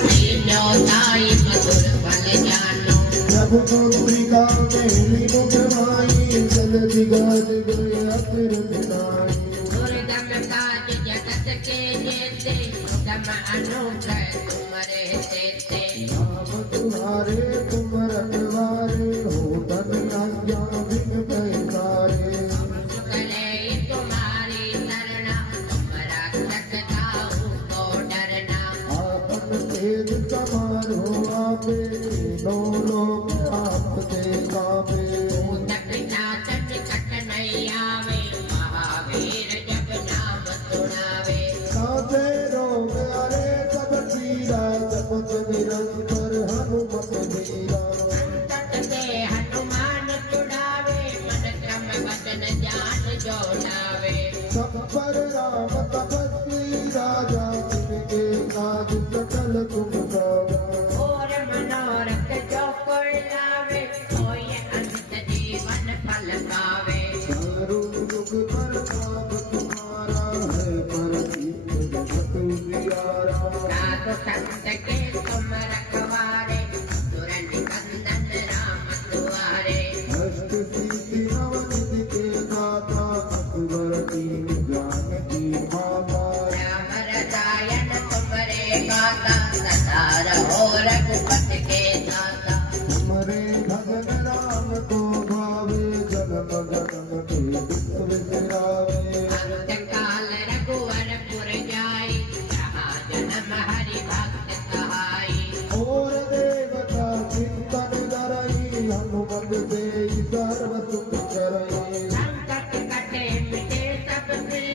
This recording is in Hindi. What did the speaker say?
लीनो ताई मधुर फल जानो रघुपुत्रिका मेली मुखमाई जल्दी गाज गए अतिर बिनाई दुर्गम काज जगत के जेते गम अनुग्रह तुम्हारे देते नाम तुम्हारे तुम रखवारे हो धन आज्ञा बिन पैसारे करे तुम्हारी शरणा तुम रक्षक ताऊ को डरना आपन तेज समारो आपे नो लोग आपके काबे भूत पिशाच निकट नहीं आवे महावीर जब नाम सुनावे साथे रोग अरे सब पीरा जपत निरंतर हनुमत वीरा संकट से हनुमान छुड़ावे मन क्रम वचन ज्ञान जो लावे सब पर राम तपस्वी राजा जिनके काज सकल तुम गावा और मनोरथ जो कोई लावे कोई अंत जीवन फल पावे चारों युग प्रताप तुम्हारा है पर जगत उजियारा साधु संत के तुम रखवारे सुर निकंदन राम दुआरे अष्ट सिद्धि नवनिधि के दाता अकबर दीन जानकी माता राम रसायन तुमरे गाता सदा रहो रघुपति